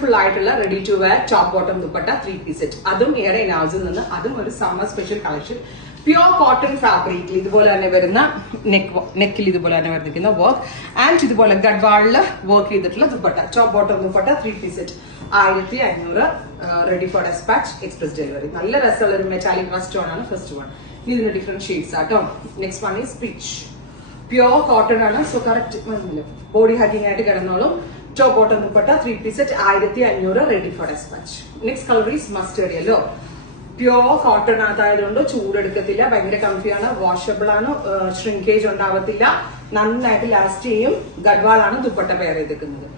full ആയിട്ടുള്ള ready to wear top bottom dupatta 3-piece set. അതും ഏറെ നൗസിൽ നിന്ന്, അതും ഒരു summer special collection. Pure cotton ഫാബ്രിക്കിൽ ഇതുപോലെ തന്നെ വരുന്ന നെക്കിൽ ഇതുപോലെ തന്നെ വരുന്ന വർക്ക് ആൻഡ് ഇതുപോലെ ഗഡ്വാളിൽ വർക്ക് ചെയ്തിട്ടുള്ള dupatta top bottom dupatta 3-piece set 1500 ready for dispatch express delivery. നല്ല രസമുള്ള ഒരു മെറ്റാലിക് റസ്റ്റ് ആണ് ഫസ്റ്റ് വൺ. ഇതിന്റെ ഡിഫറെന്റ് ഷെയ്ഡ്സ് ആട്ടോ. Next one is peach. Pure cotton ആണ്, സോ കറക്റ്റ് ബോഡി ഹഗിങ് ആയിട്ട് കിടന്നോളും. Top bottom dupatta 3-piece set 1500 ready for dispatch. Next colour is mustard yellow. Pure cotton ആയതുകൊണ്ട് ചൂടെടുക്കത്തില്ല, ഭയങ്കര കംഫിയാണ്, വാഷബിൾ ആണ്, ഷ്രിങ്കേജ് ഉണ്ടാവത്തില്ല, നന്നായിട്ട് ലാസ്റ്റ് ചെയ്യും. ഗഡ്വാളാണ് ദുപ്പട്ട പെയർ ചെയ്തിരിക്കുന്നത്.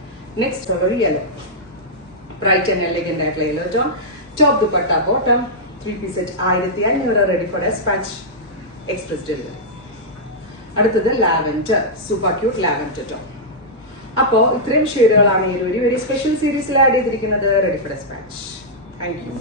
Next colour yellow, bright and elegant ആയിട്ടുള്ള yellow tone. Top dupatta bottom 3-piece set 1500 ready for dispatch express delivery. അടുത്തത് lavender, super cute lavender tone. അപ്പോ ഇത്രയും ഷെയ്ഡുകളാണ് ഈ ഒരു വെരി സ്പെഷ്യൽ സീരീസിൽ ആഡ് ചെയ്തിരിക്കുന്നത് ready for dispatch. Thank U.